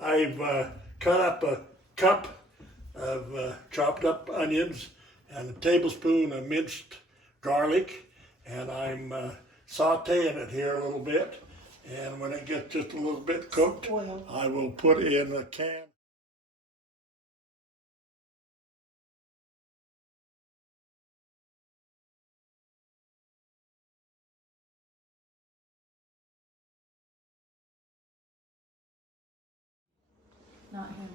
I've cut up a cup of chopped up onions and a tablespoon of minced garlic, and I'm sauteing it here a little bit. And when it gets just a little bit cooked, I will put in a can. Not him.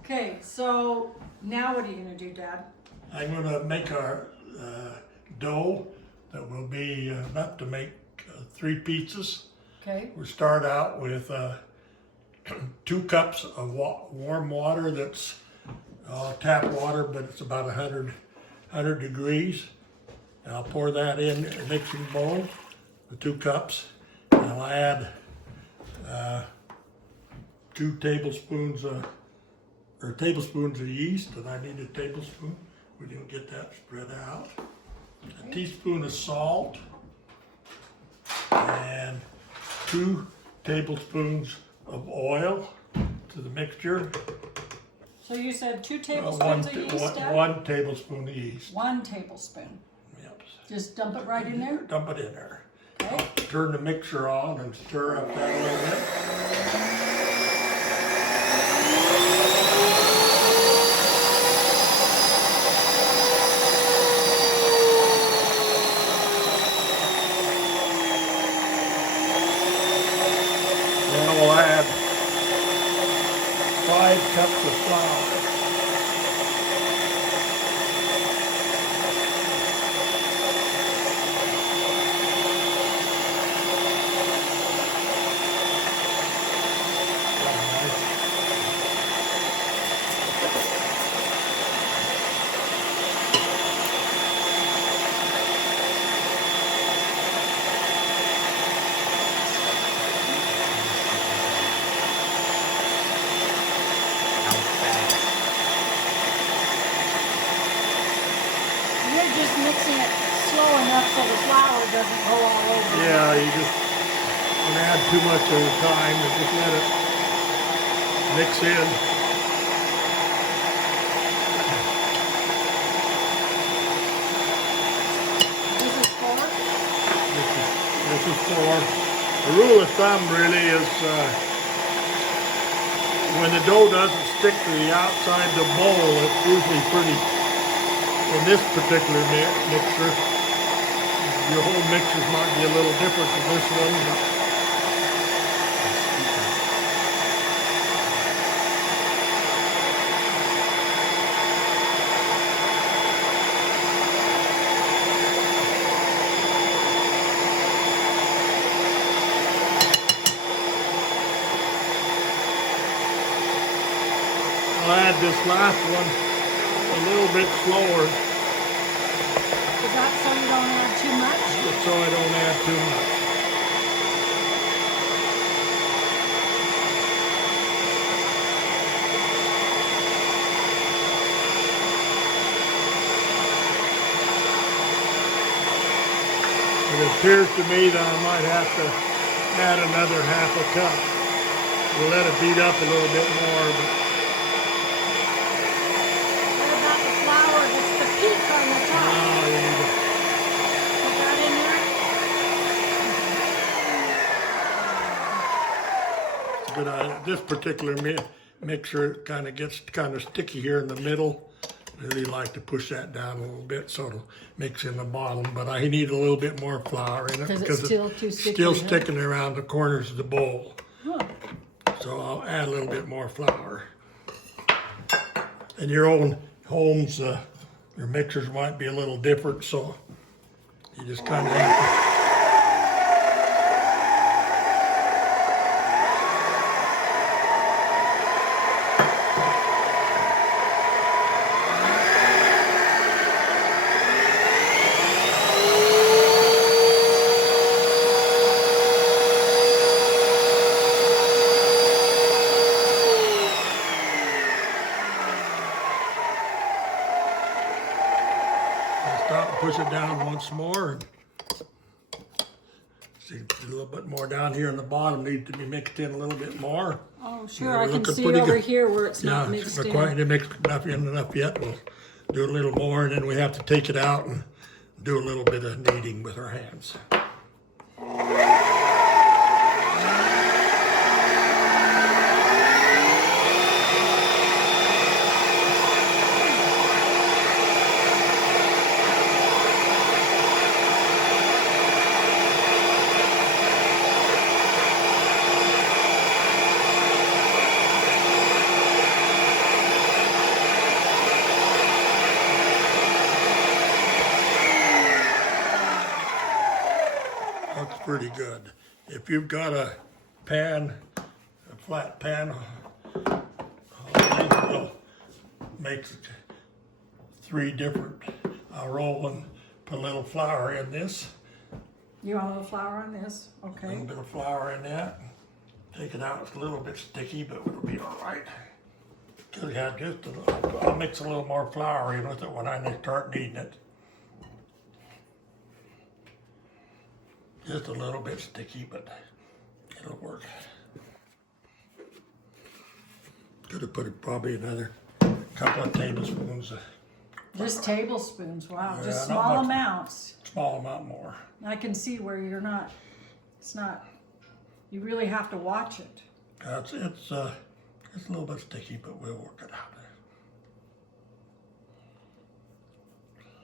Okay, so now what are you gonna do, Dad? I'm going to make our dough that will be enough to make 3 pizzas. Okay, We'll start out with 2 cups of warm water that's tap water, but it's about 100 degrees. And I'll pour that in a mixing bowl, the 2 cups. And I'll add 2 tablespoons of yeast, and I need a tablespoon. We didn't get that spread out. A teaspoon of salt and 2 tablespoons of oil to the mixture. so you said 2 tablespoons of yeast, Dad? 1 tablespoon of yeast. 1 tablespoon. Yep. Just dump it right in there? Dump it in there. Okay. Turn the mixer on and stir up that a little bit. Then we'll add 5 cups of flour. You're just mixing it slow enough so the flour doesn't go all over. Yeah, you just don't add too much at a time and just let it mix in. This is 4? This is for the rule of thumb really is when the dough doesn't stick to the outside of the bowl, it's usually pretty. In this particular mixer, your whole mixers might be a little different than this one. But I'll add this last one a little bit slower, Is that so you don't add too much? so I don't add too much. It appears to me that I might have to add another half a cup. We'll let it beat up a little bit more. But What about the flour that's the peak on the top? now you need to Put that in there? It's a good idea. This particular mixer kind of gets kind of sticky here in the middle. I really like to push that down a little bit so it'll mix in the bottom, but I need a little bit more flour in it Because it's still too sticky, still huh? sticking around the corners of the bowl. Huh. So I'll add a little bit more flour. And your own homes, your mixers might be a little different, so you just kind of have to. Stop and push it down once more. And See, a little bit more down here in the bottom needs to be mixed in a little bit more. Oh, sure. Yeah, I can looking see pretty over good. here where it's Yeah, not it's mixed not in. quite mixed enough yet. We'll do a little more, and then we have to take it out and do a little bit of kneading with our hands. Looks pretty good. If you've got a pan, a flat pan, we'll make 3 different. I'll roll and put a little flour in this. You want a little flour on this? A Okay. little bit of flour in that. Take it out. It's a little bit sticky, but it'll be all right. I'll mix a little more flour in with it when I start kneading it. Just a little bit sticky, but it'll work. Could have put probably another couple of tablespoons, Just tablespoons. Wow. Yeah, Just not small much. amounts. small amount more. I can see where you're not. It's not. You really have to watch it. It's a little bit sticky, but we'll work it out.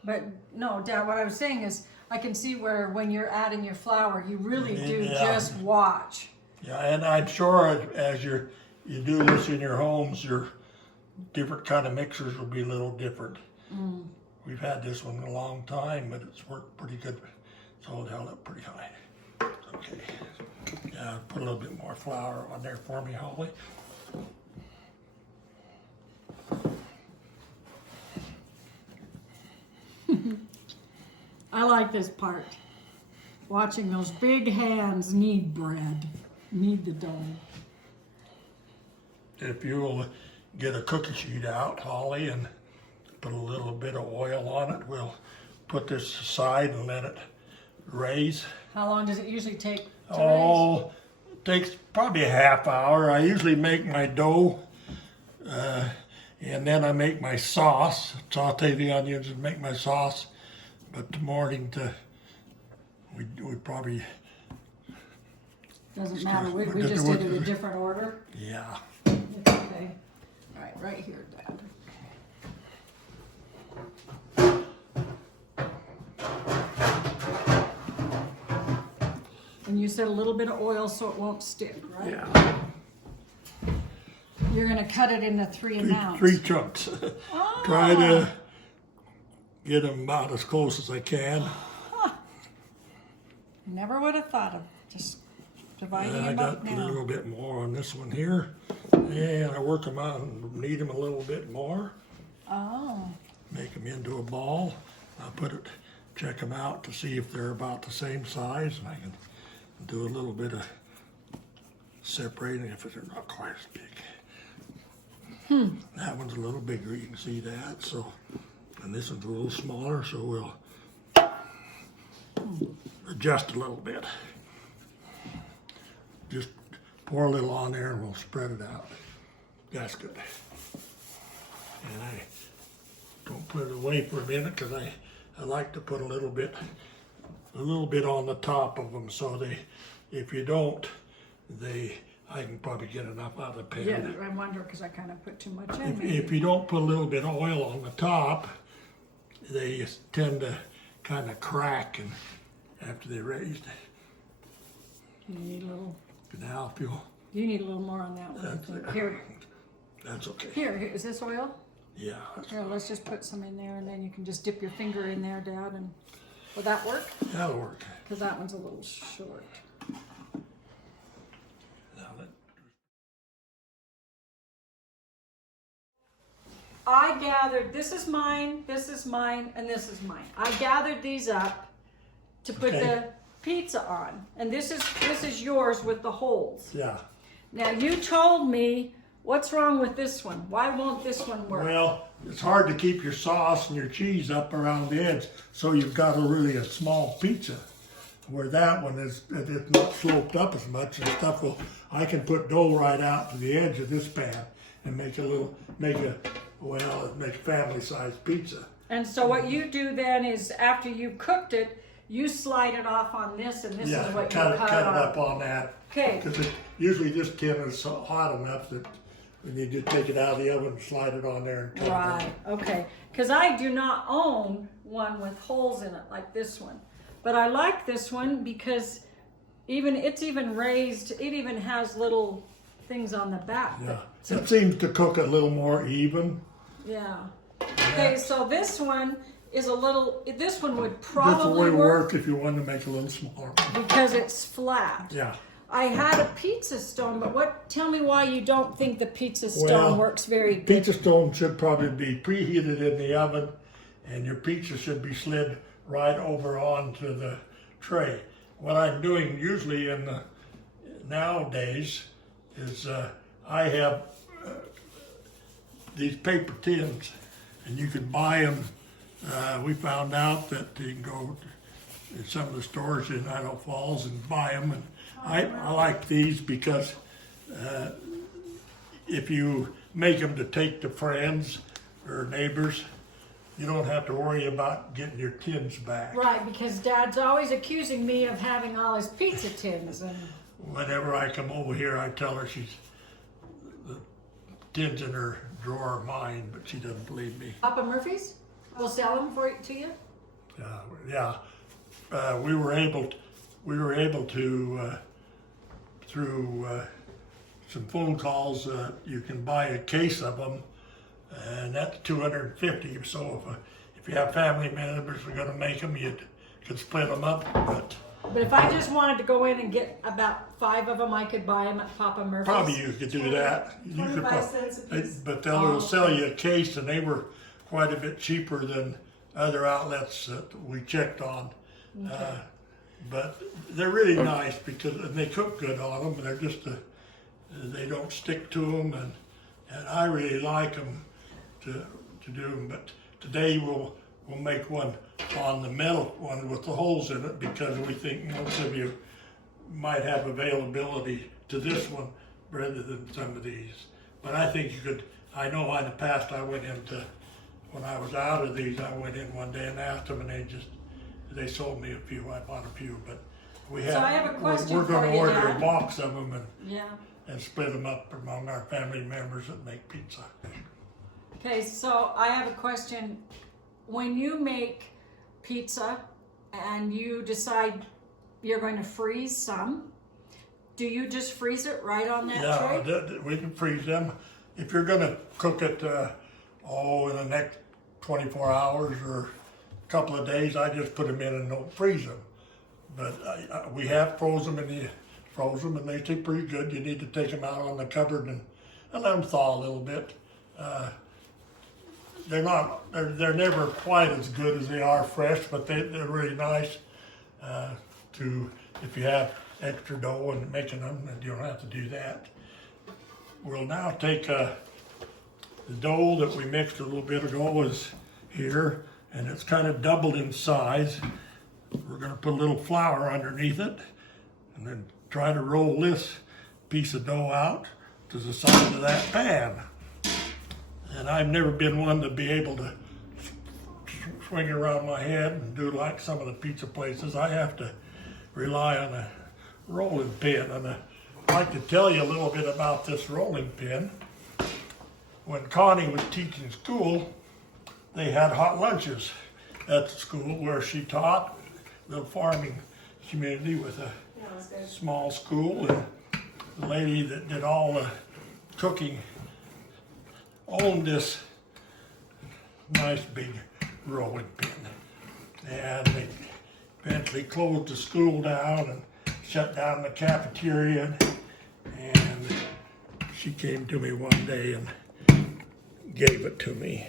But no, Dad, what I was saying is I can see where when you're adding your flour, you really do Yeah. just watch. Yeah, and I'm sure as you do this in your homes, your different kind of mixers will be a little different. We've had this one a long time, but it's worked pretty good. So it held up pretty high. It's okay. Yeah, put a little bit more flour on there for me, Holly. I like this part. Watching those big hands knead bread, knead the dough. If you'll get a cookie sheet out, Holly, and put a little bit of oil on it, we'll put this aside and let it raise. How long does it usually take to raise? Oh, it takes probably a half hour. I usually make my dough, and then I make my sauce, saute the onions and make my sauce. But the morning we probably, Doesn't matter. We Just just do did it- it in a different order. yeah. It's okay. All right, right here, Dad. And you said a little bit of oil so it won't stick, right? Yeah. You're gonna cut it into three amounts. Three chunks. Ah. Try to get them about as close as I can. Never would have thought of just dividing I them up got a now. little bit more on this one here. And I work them out and knead them a little bit more. Oh, Make them into a ball. I'll check them out to see if they're about the same size. And I can do a little bit of separating if they're not quite as big. That one's a little bigger, you can see that. So, and this one's a little smaller, so we'll adjust a little bit. Just pour a little on there and we'll spread it out. That's good. And I don't put it away for a minute because I like to put a little bit on the top of them so if you don't, I can probably get enough out of the pan. yeah, I wonder because I kind of put too much in. maybe. If you don't put a little bit of oil on the top, they tend to kind of crack and after they're raised. You need a little. Now if you'll, You need a little more on that one. I think. Here, that's okay. here. Is this oil? Yeah. Here, let's just put some in there, and then you can just dip your finger in there, Dad. And will that work? That'll work. Because that one's a little short. Now I gathered. This is mine. This is mine, and this is mine. I gathered these up to put Okay. the pizza on, and this is yours with the holes. yeah. Now you told me what's wrong with this one. Why won't this one work? Well, it's hard to keep your sauce and your cheese up around the edge, so you've got a really small pizza. Where that one is, it's not sloped up as much and stuff. Well, I can put dough right out to the edge of this pan and make a family-sized pizza. And so what you do then is after you've cooked it, you slide it off on this, and this is what you cut cut it on. up on that. Okay. Because usually this tin is so hot enough that when you just take it out of the oven and slide it on there and cut it Right, up. okay. Because I do not own one with holes in it like this one. But I like this one because it's even raised, it even has little things on the back. Yeah, it seems to cook a little more even. Yeah. Okay, so this one is this one would This probably would work work if you wanted to make it a little smaller. because it's flat. Yeah. I had a pizza stone, but tell me why you don't think the pizza stone Well, works very good. Pizza stone should probably be preheated in the oven, and your pizza should be slid right over onto the tray. What I'm doing usually nowadays is I have these paper tins, and you can buy them. We found out that you can go in some of the stores in Idaho Falls and buy them, and I like these because if you make them to take to friends or neighbors, you don't have to worry about getting your tins back. Right, because Dad's always accusing me of having all his pizza tins. And Whenever I come over here, I tell her the tins in her drawer are mine, but she doesn't believe me. Papa Murphy's will sell them to you. We were able to through some phone calls. You can buy a case of them, and that's $250. So if you have family members who are going to make them, you could split them up. But if I just wanted to go in and get about 5 of them, I could buy them at Papa Murphy's. probably you could do that. You could 25 cents a piece. but they'll sell you a case, and they were quite a bit cheaper than other outlets that we checked on. Okay. But they're really nice because they cook good on them. They're just they don't stick to them, and I really like them to do them. But today we'll make one on the metal one with the holes in it because we think most of you might have availability to this one rather than some of these. But I think you could. I know in the past when I was out of these, I went in one day and asked them, and they sold me a few. I bought a few, but I have a question we're going for to you, order Dad. a box of them Yeah. and split them up among our family members that make pizza. Okay, so I have a question. When you make pizza and you decide you're going to freeze some, do you just freeze it right on that tray? We can freeze them. If you're going to cook it, in the next 24 hours or a couple of days, I just put them in and don't freeze them. But we have froze them and they stay pretty good. You need to take them out on the cupboard and let them thaw a little bit. They're never quite as good as they are fresh, but they're really nice if you have extra dough and making them, and you don't have to do that. We'll now take the dough that we mixed a little bit ago is here, and it's kind of doubled in size. We're going to put a little flour underneath it, and then try to roll this piece of dough out to the side of that pan. And I've never been one to be able to swing around my head and do like some of the pizza places. I have to rely on a rolling pin, and I'd like to tell you a little bit about this rolling pin. When Connie was teaching school, they had hot lunches at the school where she taught, the farming community with a small school, and the lady that did all the cooking owned this nice big rolling pin. And they eventually closed the school down and shut down the cafeteria, and she came to me one day and gave it to me.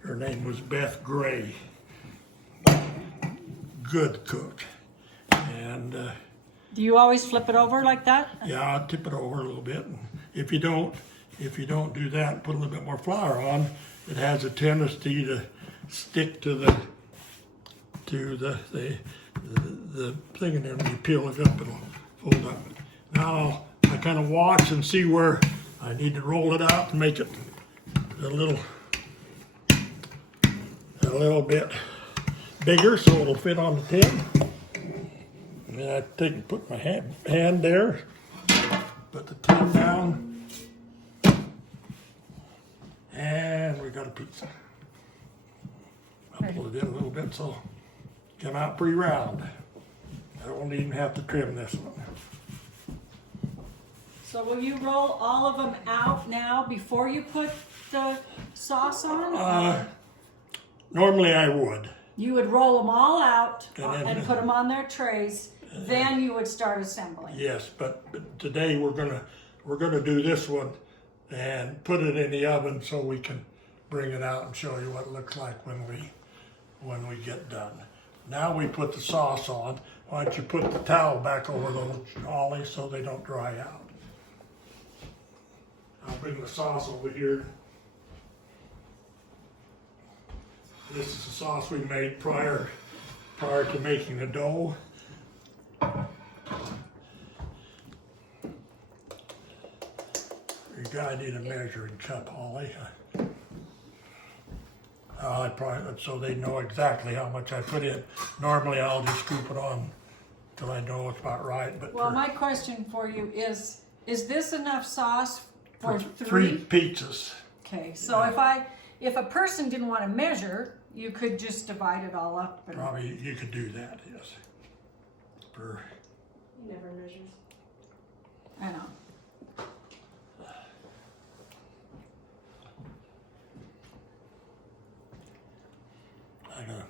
Her name was Beth Gray. Good cook. And Do you always flip it over like that? yeah, I'll tip it over a little bit. And if you don't do that and put a little bit more flour on, it has a tendency to stick to the the thing in there, when you peel it up, it'll fold up. Now I kind of watch and see where I need to roll it out and make it a little bit bigger so it'll fit on the tin. And then I take and put my hand there, put the tin down, and we got a pizza. I'll pull it in a little bit so it come out pretty round. I don't even have to trim this one. So will you roll all of them out now before you put the sauce on? Normally I would. You would roll them all out And then- and put them on their trays. Then you would start assembling. Yes, but today we're gonna do this one and put it in the oven so we can bring it out and show you what it looks like when we get done. Now we put the sauce on. Why don't you put the towel back over those, Ollie, so they don't dry out. I'll bring the sauce over here. This is the sauce we made prior to making the dough. You gotta need a measuring cup, Holly. I probably, so they know exactly how much I put in. Normally I'll just scoop it on till I know it's about right, but Well, my question for you is this enough sauce for three pizzas. Okay, so if a person didn't want to measure, you could just divide it all up. And, Probably you could do that, yes. He never measures. I know. I gotta,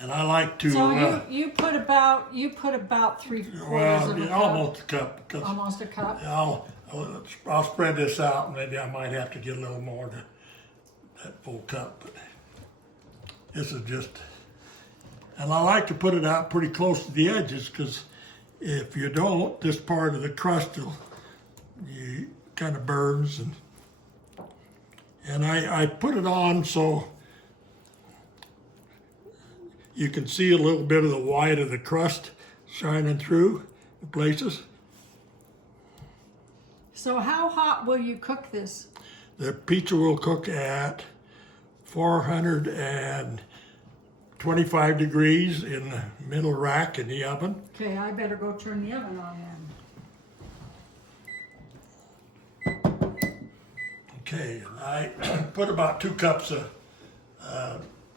and I like to. So you put about 3/4 Well, of a cup, almost a cup. 'Cause almost a cup. I'll spread this out. Maybe I might have to get a little more to that full cup. But this is just, and I like to put it out pretty close to the edges because if you don't, this part of the crust you kind of burns, and I put it on so you can see a little bit of the white of the crust shining through in places. So how hot will you cook this? The pizza will cook at 425 degrees in the middle rack in the oven. Okay, I better go turn the oven on then. Okay, and I put about 2 cups of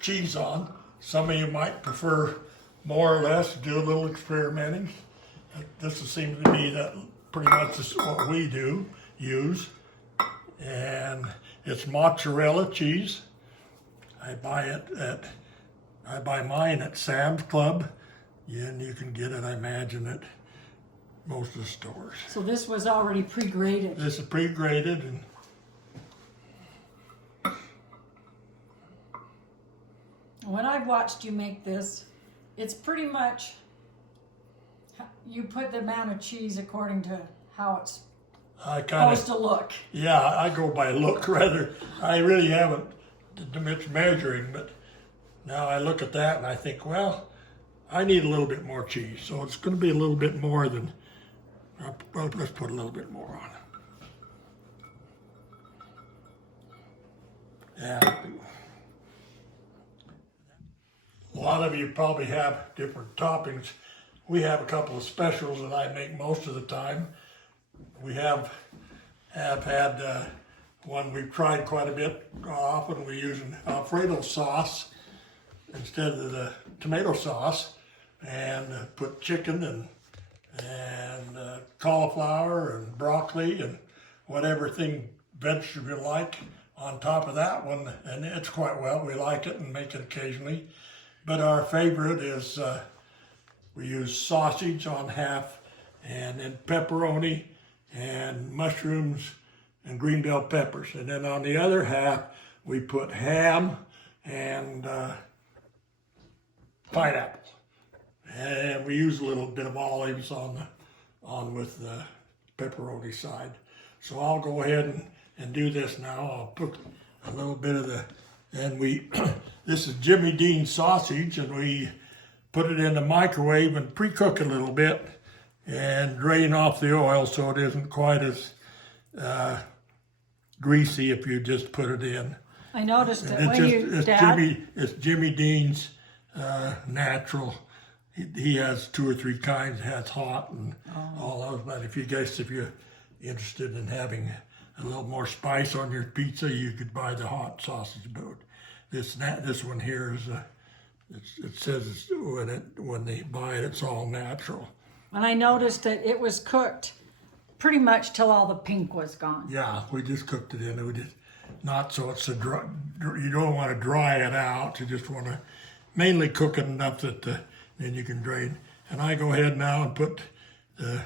cheese on. Some of you might prefer more or less, do a little experimenting. This seems to be that pretty much is what we use. And it's mozzarella cheese. I buy mine at Sam's Club, and you can get it, I imagine, at most of the stores. So this was already pre-grated. This is pre-grated, and When I've watched you make this, it's pretty much, you put the amount of cheese according to how it's I kind supposed of, to look. yeah, I go by look rather. I really haven't done much measuring, but now I look at that and I think, well, I need a little bit more cheese, so it's going to be a little bit more than. Well, let's put a little bit more on. Yeah. A lot of you probably have different toppings. We have a couple of specials that I make most of the time. We have had one we've tried quite a bit. Often we use an Alfredo sauce instead of the tomato sauce, and put chicken and cauliflower and broccoli and whatever vegetable you like on top of that one, and it's quite well. We like it and make it occasionally. But our favorite is we use sausage on half, and then pepperoni and mushrooms and green bell peppers. And then on the other half, we put ham and pineapple. And we use a little bit of olives on with the pepperoni side. So I'll go ahead and do this now. I'll put a little bit of this is Jimmy Dean sausage, and we put it in the microwave and pre-cook a little bit and drain off the oil so it isn't quite as greasy if you just put it in. I noticed that It's Jimmy Dean's natural. He has 2 or 3 kinds. Has hot and all those. But if you're interested in having a little more spice on your pizza, you could buy the hot sausage boat. This one here is it says when they buy it, it's all natural. And I noticed that it was cooked pretty much till all the pink was gone. Yeah, we just cooked it in. We just not so it's a dry. You don't want to dry it out. You just want to mainly cook it enough that then you can drain. And I go ahead now and put the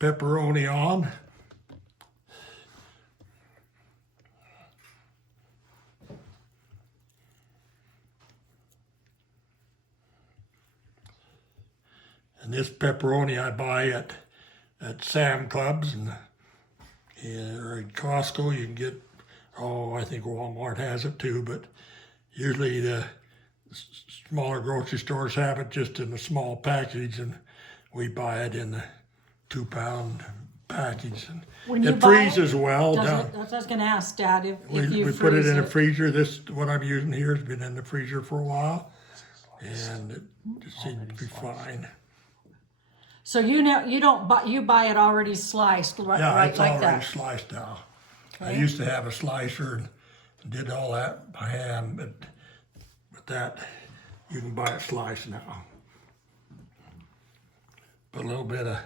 pepperoni on. And this pepperoni I buy at Sam Clubs or at Costco. You can get, I think Walmart has it too, but usually the smaller grocery stores have it just in a small package, and we buy it in the 2-pound package. And When you it buy freezes well. That's what I was going to ask, Dad. If you We put it in a freeze freezer. What I'm using here has been in the freezer for a while, and it seems to be fine. So you don't buy, you buy it already sliced, right, Yeah, right it's like already that. sliced now. I Okay. used to have a slicer and did all that by hand, but with that, you can buy it sliced now. Put a little bit of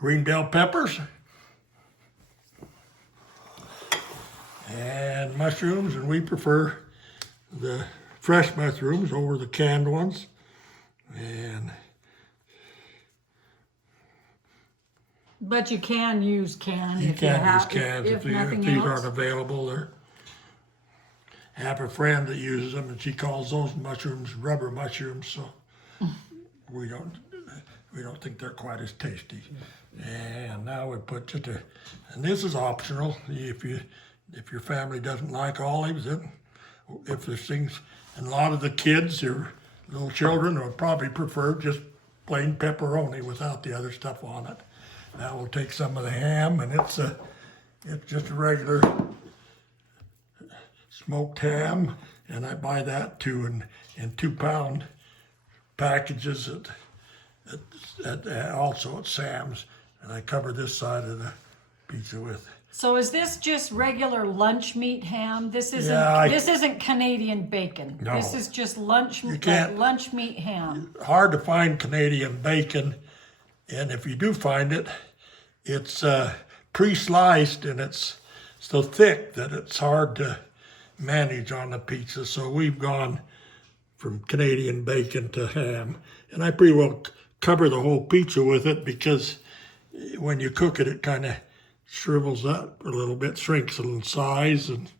green bell peppers and mushrooms, and we prefer the fresh mushrooms over the canned ones. And But you can use canned you if you can't use have, cans if if nothing these else. aren't available. I have a friend that uses them, and she calls those mushrooms rubber mushrooms. So we don't think they're quite as tasty. And now we put and this is optional if your family doesn't like olives. If there's things, and a lot of the kids, your little children, will probably prefer just plain pepperoni without the other stuff on it. Now we'll take some of the ham, and it's just a regular smoked ham, and I buy that too in 2-pound packages also at Sam's, and I cover this side of the pizza with. So is this just regular lunch meat ham? This isn't Yeah, this isn't Canadian bacon. No. This is just lunch can't- lunch meat ham. Hard to find Canadian bacon, and if you do find it, it's pre-sliced, and it's so thick that it's hard to manage on the pizza. So we've gone from Canadian bacon to ham, and I pretty well cover the whole pizza with it, because when you cook it, it kind of shrivels up a little bit, shrinks in size, and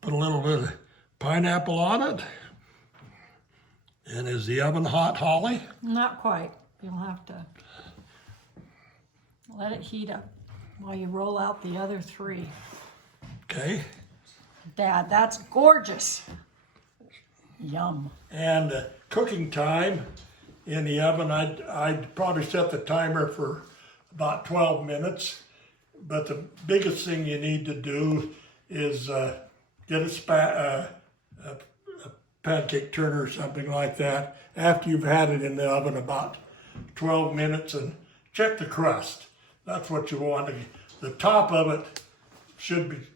put a little bit of pineapple on it. And is the oven hot, Holly? Not quite. You'll have to let it heat up while you roll out the other 3. Okay. Dad, that's gorgeous. Yum. And cooking time in the oven, I'd probably set the timer for about 12 minutes. But the biggest thing you need to do is get a pancake turner or something like that after you've had it in the oven about 12 minutes, and check the crust. That's what you want. The top of it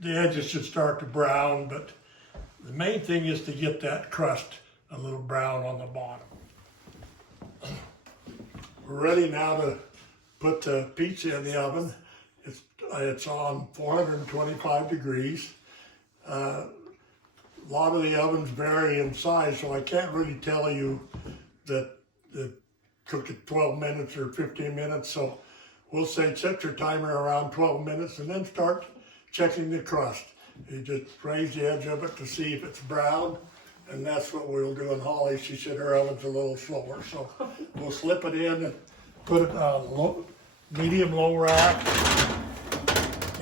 the edges should start to brown, but the main thing is to get that crust a little brown on the bottom. We're ready now to put the pizza in the oven. It's on 425 degrees. A lot of the ovens vary in size, so I can't really tell you that cook it 12 minutes or 15 minutes. So we'll say set your timer around 12 minutes and then start checking the crust. You just raise the edge of it to see if it's brown, and that's what we'll do in Holly. She said her oven's a little slower, so we'll slip it in and put it on low, medium-low rack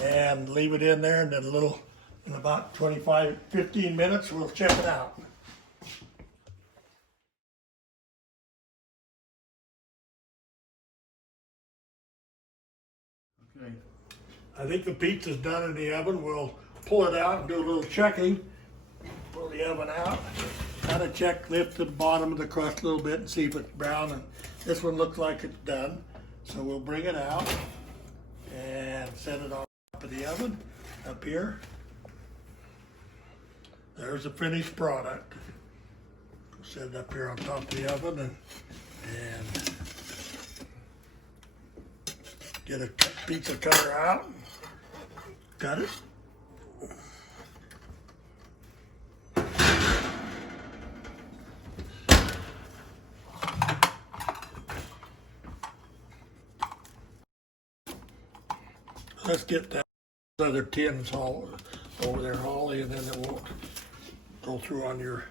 and leave it in there, and then in about 15 minutes, we'll check it out. Okay. I think the pizza's done in the oven. We'll pull it out and do a little checking. Pull the oven out. Kind of check, lift the bottom of the crust a little bit and see if it's brown. And this one looks like it's done. So we'll bring it out and set it on top of the oven up here. There's the finished product. Set it up here on top of the oven and get a pizza cutter out. Cut it. Let's get that other tins all over there, Holly, and then it won't go through on your.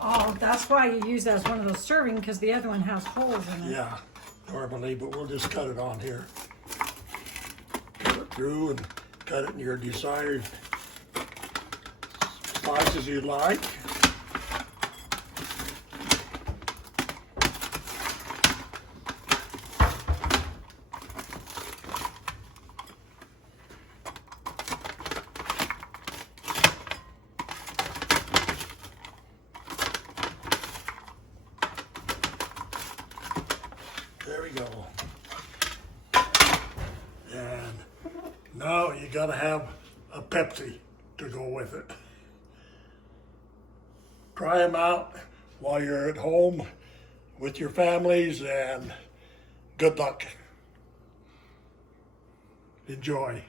Oh, that's why you use that as one of those serving, because the other one has holes in it. Yeah, normally, but we'll just cut it on here. Cut it through and cut it in your desired sizes you like. There we go. And now you gotta have a Pepsi to go with it. Try them out while you're at home with your families, and good luck. Enjoy.